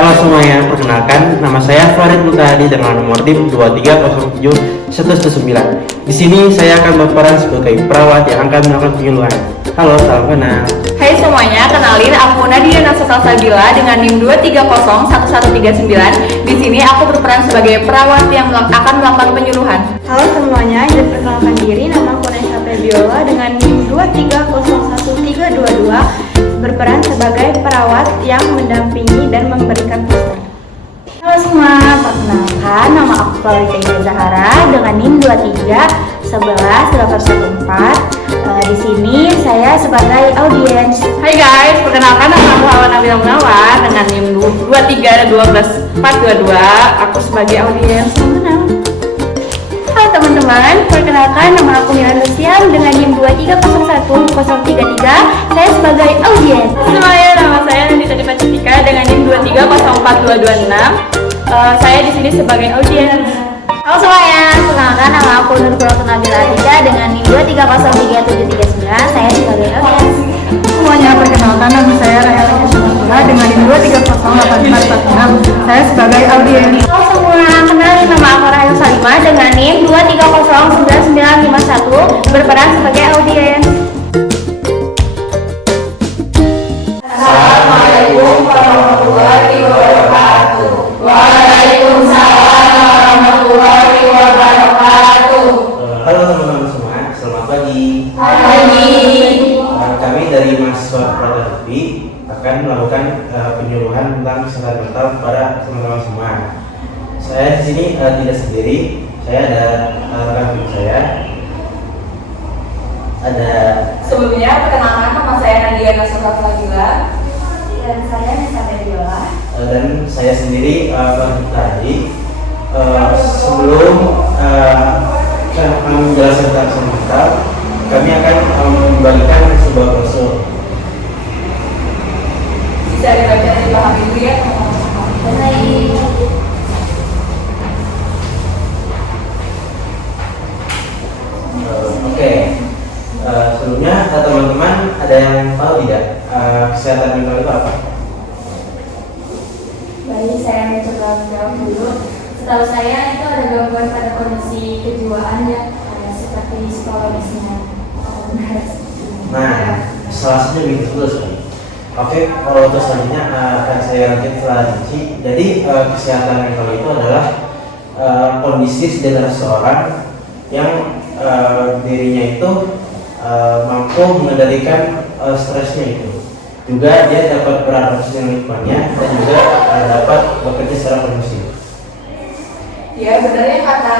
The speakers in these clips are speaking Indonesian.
Halo semuanya, perkenalkan nama saya Farid Mutahadi dengan nomor NIM 23071119. Di sini saya akan berperan sebagai perawat yang akan melakukan penyuluhan. Halo, salam kenal. Hai semuanya, kenalin aku Nadia Nasota Sabila dengan NIM 2301139. Di sini aku berperan sebagai perawat yang akan melakukan penyuluhan. Halo semuanya, izin perkenalkan diri, nama aku Nesa Febiola dengan NIM 2301322, berperan sebagai perawat yang mendampingi dan memberikan pesan. Halo semua, perkenalkan nama aku Florita Zahara dengan NIM 2311814. Di sini saya sebagai audiens. Hai guys, perkenalkan nama aku Awan Nabila Munawar dengan NIM 2312422. Aku sebagai audiens menang. Halo teman-teman, perkenalkan nama aku Mira Lucian dengan NIM 2301033. Saya sebagai audiens. Semuanya, nama saya Nandita Dipacitika dengan NIM 2304226. Saya di sini sebagai audiens. Halo semuanya, perkenalkan nama aku Nur Kuratu Nabila Atika dengan NIM 2303739. Saya sebagai audiens. Semuanya, perkenalkan nama saya Rahel Kesumantula dengan NIM 2308446. Saya sebagai audiens. Halo semua, kenalin nama aku Rahel Salimah dengan NIM 2309951, berperan sebagai audiens. Assalamualaikum warahmatullahi wabarakatuh. Waalaikumsalam warahmatullahi wabarakatuh. Halo teman-teman semua, selamat pagi. Pagi. Kami dari mahasiswa Pradapi akan melakukan penyuluhan tentang kesehatan mental kepada teman-teman semua. Saya di sini tidak sendiri, saya ada rekan guru saya. Ada Sebelumnya, perkenalkan nama saya Nadia Nasota Sabila. Dan saya Nesa Febiola. dan saya sendiri tadi sebelum kami menjelaskan tentang kesehatan mental, kami akan membagikan sebuah brosur. Bisa dibaca dan dipahami dulu ya teman-teman. Baik. Oke. Sebelumnya teman-teman ada yang tahu tidak kesehatan mental itu apa? Baik, saya mencoba menjawab dulu. Setahu saya itu ada gangguan pada kondisi kejiwaan ya, seperti psikologisnya. Nah, salah satunya begitu betul sekali. Oke, kalau untuk selanjutnya akan saya lanjut setelah rinci. Jadi kesehatan mental itu adalah kondisi dari seseorang yang dirinya itu mampu mengendalikan stresnya itu. Juga dia dapat beradaptasi dengan lingkungannya dan juga dapat bekerja secara kondusif. Ya, benarnya kata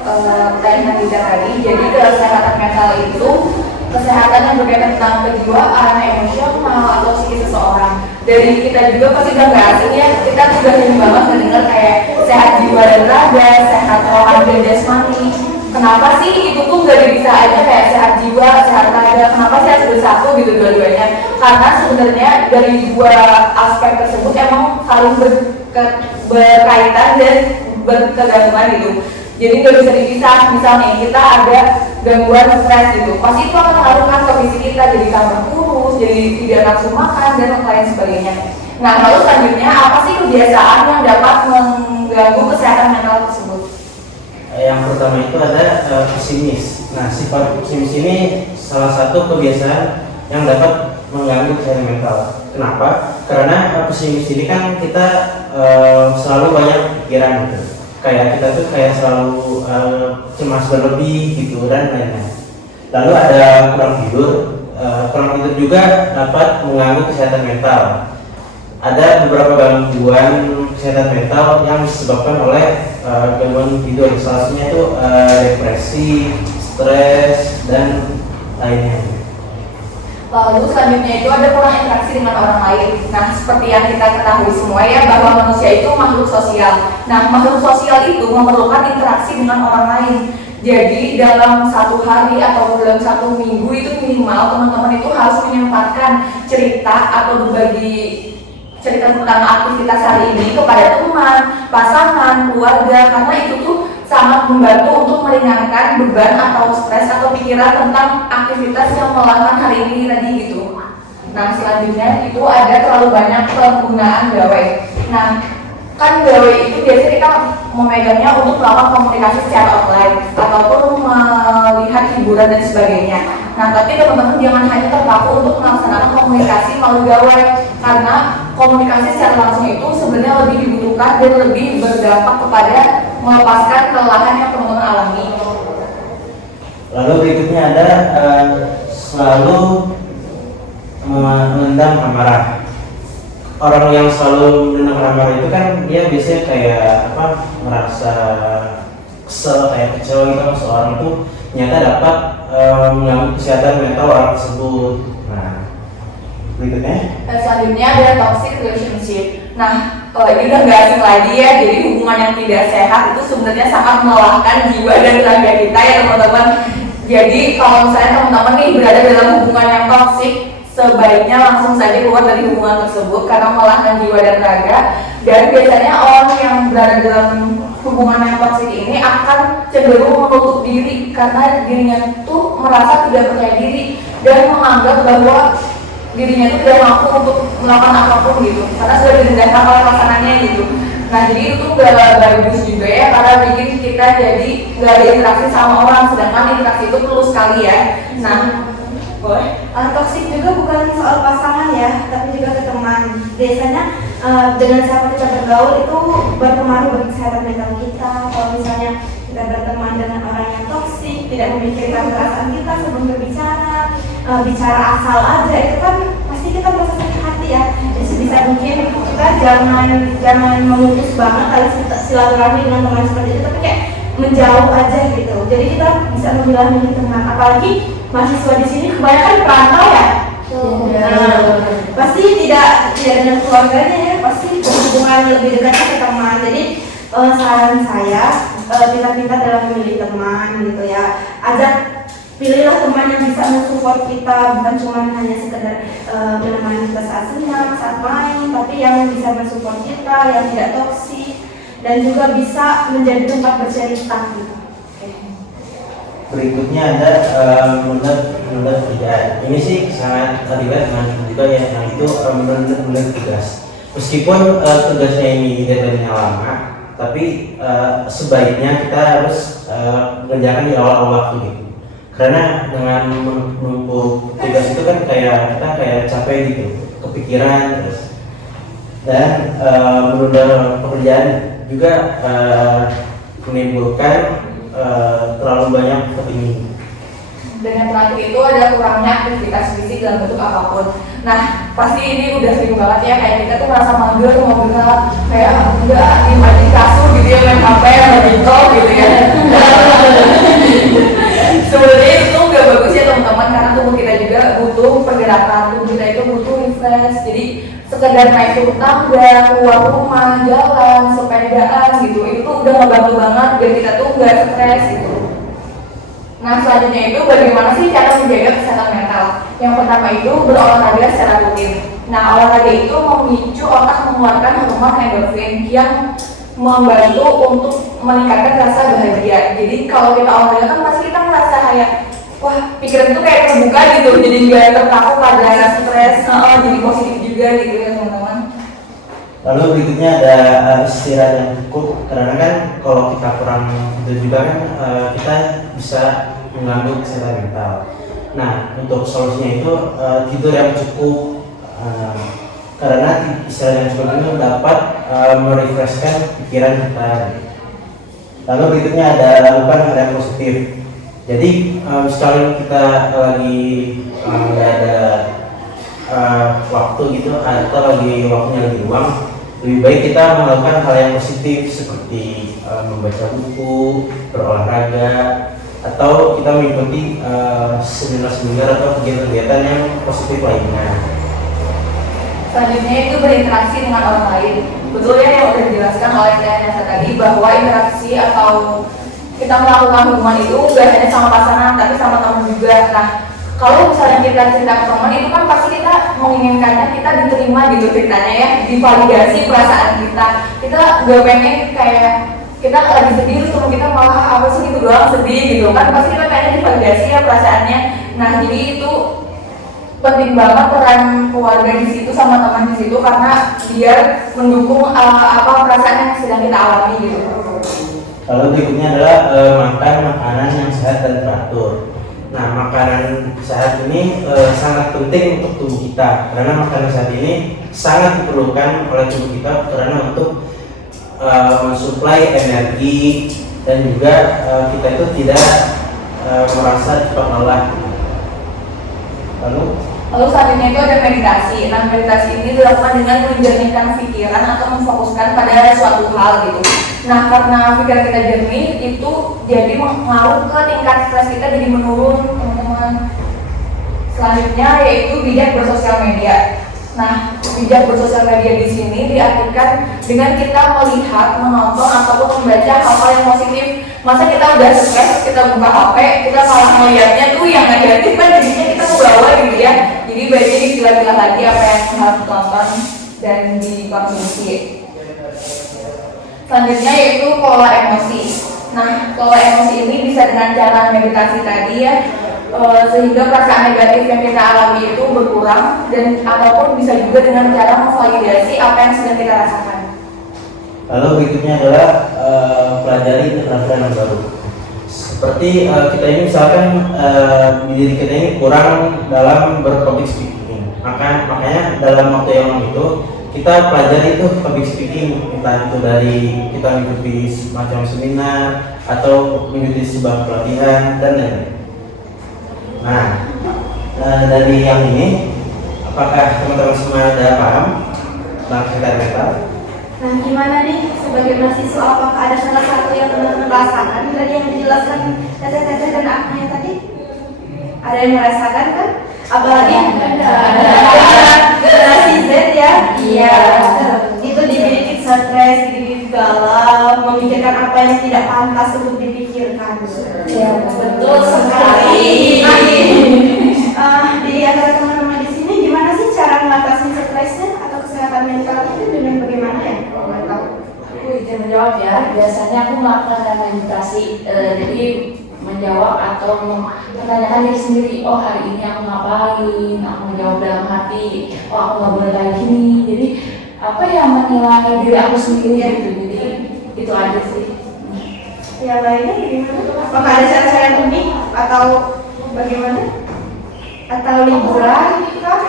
pertanyaan kita tadi, jadi kesehatan mental itu kesehatan yang berkaitan tentang kejiwaan, emosional, atau psikis seseorang. Dari kita juga pasti udah gak asing ya, kita juga sering banget mendengar kayak sehat jiwa dan raga, sehat rohani dan jasmani. Kenapa sih itu tuh gak bisa aja kayak sehat jiwa, sehat raga? Kenapa sih harus bersatu gitu dua-duanya? Karena sebenarnya dari dua aspek tersebut emang saling berkaitan dan berkegantungan gitu. Jadi nggak bisa dipisah. Misalnya kita ada gangguan stres gitu, pasti itu akan mengaruhkan ke fisik kita, jadi tambah kurus, jadi tidak nafsu makan dan lain sebagainya. Nah, lalu selanjutnya apa sih kebiasaan yang dapat mengganggu kesehatan mental tersebut? Yang pertama itu ada pesimis. Nah, sifat pesimis ini salah satu kebiasaan yang dapat mengganggu kesehatan mental. Kenapa? Karena pesimis ini kan kita selalu banyak pikiran gitu. Kayak kita tuh kayak selalu cemas berlebih gitu dan lain-lain. Lalu ada kurang tidur. Kurang tidur juga dapat mengganggu kesehatan mental. Ada beberapa gangguan kesehatan mental yang disebabkan oleh gangguan tidur. Salah satunya itu depresi, stres, dan lainnya. Lalu selanjutnya itu ada kurang interaksi dengan orang lain. Nah, seperti yang kita ketahui semua ya, bahwa manusia itu makhluk sosial. Nah, makhluk sosial itu memerlukan interaksi dengan orang lain. Jadi dalam satu hari atau dalam satu minggu itu minimal teman-teman itu harus menyempatkan cerita atau berbagi cerita tentang aktivitas hari ini kepada teman, pasangan, keluarga, karena itu tuh sangat membantu untuk meringankan beban atau stres atau pikiran tentang aktivitas yang melakukan hari ini tadi gitu. Nah, selanjutnya itu ada terlalu banyak penggunaan gawai. Nah, kan gawe itu biasanya kita memegangnya untuk melakukan komunikasi secara online ataupun melihat hiburan dan sebagainya. Nah, tapi teman-teman jangan hanya terpaku untuk melaksanakan komunikasi melalui gawai, karena komunikasi secara langsung itu sebenarnya lebih dibutuhkan dan lebih berdampak kepada melepaskan kelelahan yang teman-teman alami. Lalu berikutnya ada selalu menendam amarah. Orang yang selalu menendam amarah itu kan dia biasanya kayak merasa kesel, kayak kecewa gitu sama seorang itu ternyata dapat mengganggu kesehatan mental orang tersebut. Nah, berikutnya. Selanjutnya ada toxic relationship. Nah, ini udah nggak asing lagi ya. Jadi hubungan yang tidak sehat itu sebenarnya sangat melelahkan jiwa dan raga kita ya teman-teman. Jadi kalau misalnya teman-teman nih berada dalam hubungan yang toksik, sebaiknya langsung saja keluar dari hubungan tersebut karena melelahkan jiwa dan raga. Dan biasanya orang yang berada dalam hubungan yang toksik ini akan cenderung menutup diri karena dirinya tuh merasa tidak percaya diri dan menganggap bahwa dirinya itu tidak mampu untuk melakukan apapun gitu karena sudah direndahkan oleh pasangannya gitu. Nah, jadi itu gak bagus juga ya karena bikin kita jadi gak ada interaksi sama orang, sedangkan interaksi itu perlu sekali ya. Nah, boleh. Toksik juga bukan soal pasangan ya, tapi juga ke teman. Biasanya dengan siapa kita bergaul itu berpengaruh bagi kesehatan mental kita. Kalau misalnya kita berteman dengan orang yang toksik, tidak memikirkan perasaan kita sebelum berbicara, bicara asal aja, itu kan pasti kita merasa sakit hati ya. Jadi sebisa mungkin kita jangan memutus banget kali silaturahmi dengan teman seperti itu, tapi kayak menjauh aja gitu. Jadi kita bisa memilah-milih teman, apalagi mahasiswa di sini kebanyakan perantau ya. Pasti tidak dengan keluarganya ya, pasti hubungan lebih dekat ke teman. Jadi saran saya pintar-pintar dalam memilih teman gitu ya. Pilihlah teman yang bisa mensupport kita, bukan cuma hanya sekedar menemani kita saat senang, saat main, tapi yang bisa mensupport kita, yang tidak toksik dan juga bisa menjadi tempat bercerita gitu. Berikutnya ada menunda kerjaan. Ini sih sangat terlibat dengan juga ya, yang itu menunda tugas. Meskipun tugasnya ini deadline-nya lama, tapi sebaiknya kita harus mengerjakan di awal waktu gitu. Karena dengan menumpuk tugas itu kan kita kayak capek gitu, kepikiran terus. Dan menunda pekerjaan juga menimbulkan terlalu banyak kepingin. Dengan terakhir itu ada kurangnya aktivitas fisik dalam bentuk apapun. Nah, pasti ini udah sering banget ya, kayak kita tuh merasa mager, mau gerak, kayak enggak di kasur gitu ya, main HP, main TikTok gitu ya. Sebenarnya itu nggak bagus ya teman-teman, karena tubuh kita juga butuh pergerakan, tubuh kita itu butuh refresh. Jadi sekedar naik turun tangga, keluar rumah, jalan, sepedaan gitu, itu udah ngebantu banget biar kita tuh nggak stres gitu. Nah, selanjutnya itu bagaimana sih cara menjaga kesehatan mental? Yang pertama itu berolahraga secara rutin. Nah, olahraga itu memicu otak mengeluarkan hormon endorfin yang membantu untuk meningkatkan rasa bahagia. Jadi kalau kita olahraga kan pasti kita merasa kayak wah, pikiran itu kayak terbuka gitu, jadi nggak terpaku pada stres, jadi positif juga gitu ya teman-teman. Lalu berikutnya ada istirahat yang cukup, karena kan kalau kita kurang tidur juga kan kita bisa mengganggu kesehatan mental. Nah, untuk solusinya itu tidur yang cukup, karena istirahat yang cukup itu dapat merefreshkan pikiran kita. Lalu berikutnya ada lakukan hal yang positif. Jadi sekali kita lagi nggak ada waktu gitu atau lagi waktunya lagi luang, lebih baik kita melakukan hal yang positif seperti membaca buku, berolahraga, atau kita mengikuti seminar-seminar atau kegiatan-kegiatan yang positif lainnya. Selanjutnya itu berinteraksi dengan orang lain. Betul ya yang sudah dijelaskan oleh Teh tadi bahwa interaksi atau kita melakukan hubungan itu gak hanya sama pasangan tapi sama teman juga. Nah, kalau misalnya kita cerita ke teman itu kan pasti kita menginginkannya kita diterima gitu ceritanya ya, divalidasi perasaan kita. Kita gak pengen kayak kita lagi sedih terus teman kita malah apa sih gitu doang sedih gitu kan, pasti kita pengen divalidasi ya perasaannya. Nah, jadi itu penting banget peran keluarga di situ sama teman di situ karena biar mendukung apa perasaan yang sedang kita alami gitu. Lalu berikutnya adalah makan makanan yang sehat dan teratur. Nah, makanan sehat ini sangat penting untuk tubuh kita karena makanan sehat ini sangat diperlukan oleh tubuh kita karena untuk mensuplai energi dan juga kita itu tidak merasa cepat lelah. Lalu selanjutnya itu ada meditasi. Nah, meditasi ini dilakukan dengan menjernihkan pikiran atau memfokuskan pada suatu hal gitu. Nah, karena pikiran kita jernih itu jadi mengaruh ke tingkat stres kita jadi menurun, teman-teman. Selanjutnya yaitu bijak bersosial media. Nah, bijak bersosial media di sini diartikan dengan kita melihat, menonton ataupun membaca hal-hal yang positif. Masa kita udah stres, kita buka HP, kita malah melihatnya tuh yang negatif kan jadinya kita kebawa gitu ya. Jadi baiknya dipilah-pilah lagi apa yang harus ditonton dan dikonsumsi. Selanjutnya yaitu pola emosi. Nah, pola emosi ini bisa dengan cara meditasi tadi ya, sehingga perasaan negatif yang kita alami itu berkurang dan ataupun bisa juga dengan cara memvalidasi apa yang sedang kita rasakan. Lalu berikutnya adalah pelajari keterampilan yang baru. Seperti kita ini misalkan diri kita ini kurang dalam berpublic speaking, makanya dalam waktu yang lama itu kita pelajari itu public speaking, entah itu dari kita mengikuti semacam seminar atau mengikuti sebuah pelatihan dan lain-lain. Nah, dari yang ini, apakah teman-teman semua sudah paham tentang kesehatan mental? Nah, gimana nih sebagai mahasiswa, apakah ada salah satu yang teman-teman rasakan dari yang dijelaskan teteh-teteh dan aknya tadi? Ada yang merasakan kan? Apalagi generasi Z ya? Iya. Itu dibikin stres, dibikin galau, memikirkan apa yang tidak pantas untuk dipikirkan. Ya, betul sekali. Di antara teman-teman di sini, gimana sih cara mengatasi stresnya atau kesehatan mental itu dengan bagaimana ya? Kalau nggak tahu. Aku izin menjawab ya. Biasanya aku melakukan meditasi, jadi menjawab atau menanyakan diri sendiri. Oh, hari ini aku ngapain? Aku menjawab dalam hati. Oh, aku nggak boleh kayak gini. Jadi apa yang menilai diri aku sendiri gitu. Jadi itu aja sih. Yang lainnya gimana? Apakah ada cara-cara yang unik atau bagaimana? Atau liburan kah?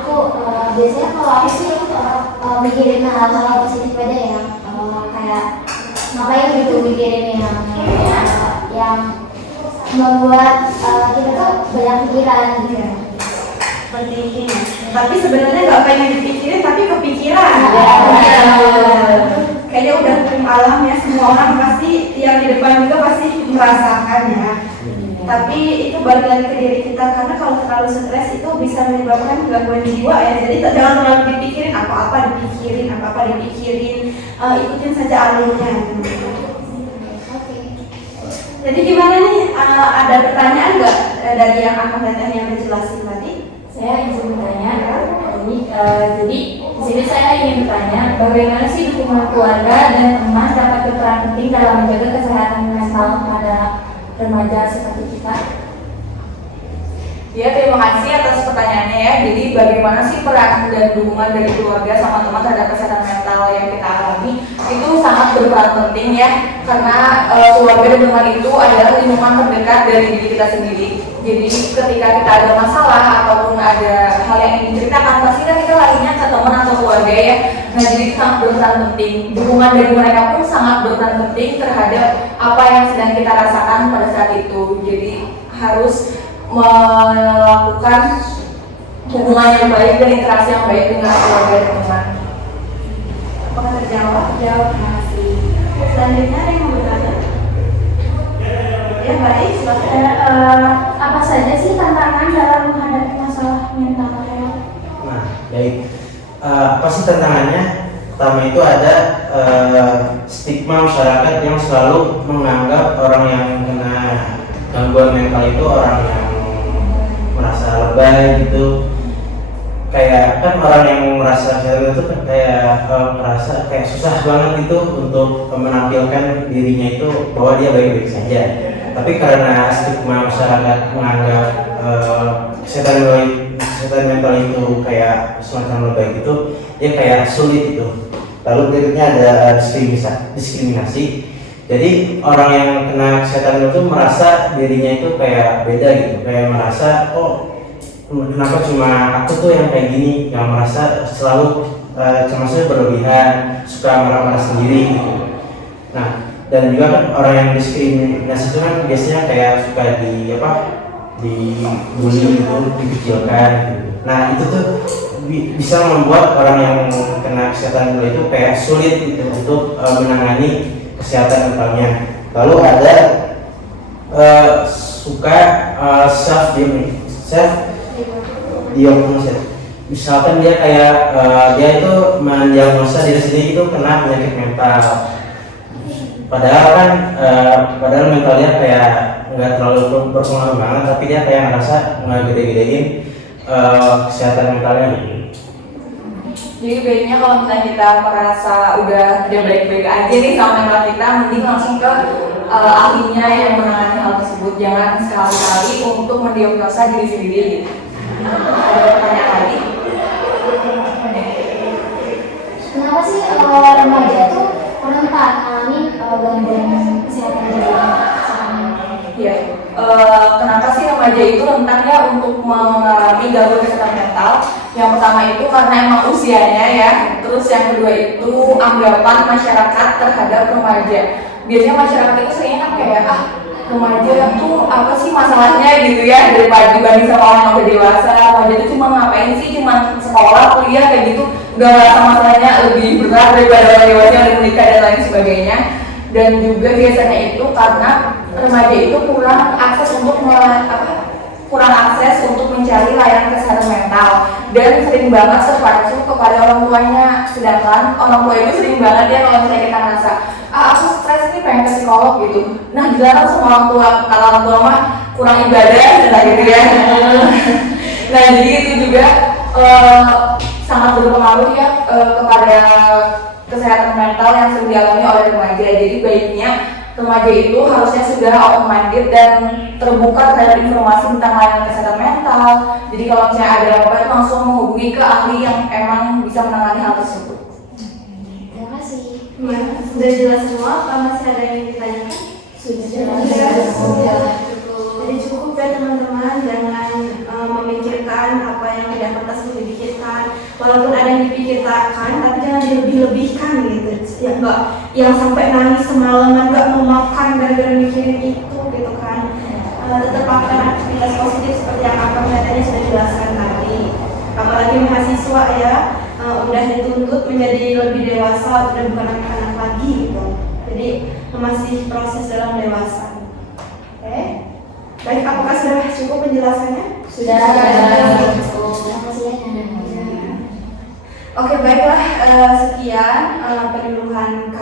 Aku biasanya kalau aku sih mikirin hal-hal positif aja ya, kayak ngapain gitu mikirin yang membuat kita tuh banyak pikiran gitu. Seperti ini. Tapi sebenarnya nggak pengen dipikirin, tapi kepikiran. Kayaknya udah hukum alam ya, semua orang pasti yang di depan juga pasti merasakannya. Tapi itu balik lagi ke diri kita, karena kalau terlalu stres itu bisa menyebabkan gangguan jiwa ya. Jadi jangan terlalu dipikirin apa-apa dipikirin, ikutin saja alurnya. Jadi gimana nih? Ada pertanyaan nggak dari yang akan datang yang dijelasin tadi? Saya izin bertanya, jadi di sini saya ingin bertanya, bagaimana sih dukungan keluarga dan teman dapat berperan penting dalam menjaga kesehatan mental pada remaja seperti kita? Ya, terima kasih atas pertanyaannya ya. Jadi bagaimana sih peran dan dukungan dari keluarga sama teman terhadap kesehatan mental yang kita alami itu sangat berperan penting ya, karena keluarga dan teman itu adalah lingkungan terdekat dari diri kita sendiri. Jadi ketika kita ada masalah ataupun ada hal yang ingin diceritakan, pasti kan kita larinya ke teman atau keluarga ya. Nah, jadi sangat berperan penting. Dukungan dari mereka pun sangat berperan penting terhadap apa yang sedang kita rasakan pada saat itu. Jadi harus melakukan hubungan yang baik dan interaksi yang baik dengan keluarga dan teman. Apakah terjawab? Jawab, terima kasih. Selanjutnya ada yang mau bertanya? Ya baik, silakan. Apa saja sih tantangan dalam menghadapi masalah mental? Nah, baik. Apa sih tantangannya? Pertama itu ada stigma masyarakat yang selalu menganggap orang yang kena gangguan mental itu orang yang merasa lebay gitu. Kayak kan orang yang merasa itu kan kayak merasa kayak susah banget itu untuk menampilkan dirinya itu bahwa dia baik-baik saja. Tapi karena stigma masyarakat menganggap kesehatan mental itu kayak semacam lebay gitu, dia kayak sulit gitu. Lalu berikutnya ada diskriminasi. Jadi orang yang kena kesehatan mental itu merasa dirinya itu kayak beda gitu, kayak merasa kenapa cuma aku tuh yang kayak gini, yang merasa selalu cemasnya berlebihan, suka marah-marah sendiri gitu. Nah, dan juga kan orang yang diskriminasi itu kan biasanya kayak suka dibully gitu, dikecilkan gitu. Nah, itu tuh bisa membuat orang yang kena kesehatan mental itu kayak sulit gitu untuk menangani kesehatan mentalnya. Lalu ada self diagnosis. Misalkan dia kayak dia itu mendiagnosa diri sendiri itu kena penyakit mental. Padahal mentalnya kayak nggak terlalu berpengaruh banget, tapi dia kayak ngerasa ngegede-gedein kesehatan mentalnya gitu. Jadi baiknya kalau misalnya kita merasa udah tidak baik-baik aja nih sama mental kita, mending langsung ke ahlinya yang menangani hal tersebut. Jangan sekali-kali untuk mendiagnosa diri sendiri. Ada pertanyaan lagi? Kenapa sih remaja tuh rentan ngalamin gangguan kesehatan jiwa? Iya. Kenapa sih remaja itu rentan ya untuk mengalami gangguan kesehatan mental? Yang pertama itu karena emang usianya ya. Terus yang kedua itu anggapan masyarakat terhadap remaja. Biasanya masyarakat itu seringnya kan kayak remaja tuh apa sih masalahnya gitu ya, daripada dibanding sama orang yang udah dewasa. Remaja itu cuma ngapain sih, cuma sekolah, kuliah kayak gitu, udah ngerasa masalahnya lebih berat daripada orang dewasa yang udah menikah dan lain sebagainya. Dan juga biasanya itu karena remaja itu kurang akses untuk mencari layanan kesehatan mental dan sering banget terpacu kepada orang tuanya. Sedangkan orang tua itu sering banget ya kalau misalnya kita ngerasa aku stres nih pengen ke psikolog gitu, nah dilarang sama orang tua. Kalau orang tua mah kurang ibadah gitu ya. Nah jadi itu juga sangat berpengaruh ya kepada kesehatan mental yang sering dialami oleh remaja. Jadi baiknya remaja itu harusnya sudah open-minded dan terbuka terhadap informasi tentang layanan kesehatan mental. Jadi kalau misalnya ada apa-apa itu langsung menghubungi ke ahli yang emang bisa menangani hal tersebut. Terima kasih. Gimana? Sudah jelas semua? Apa masih ada yang ditanyakan? Sudah. Jadi cukup ya teman-teman, jangan memikirkan apa yang tidak pantas untuk dipikirkan. Walaupun ada yang dipikirkan, tapi jangan dilebih-lebihkan gitu. Ya enggak, yang sampai nangis semalaman enggak mau makan gara-gara mikirin itu gitu kan. Tetap lakukan aktivitas positif seperti yang Akang tadi sudah jelaskan tadi. Apalagi mahasiswa ya, udah dituntut menjadi lebih dewasa, udah bukan anak-anak lagi gitu. Jadi masih proses dalam dewasa. Oke. Baik, apakah sudah cukup penjelasannya? Sudah. Terima kasih ya. Oke, baiklah, sekian penyuluhan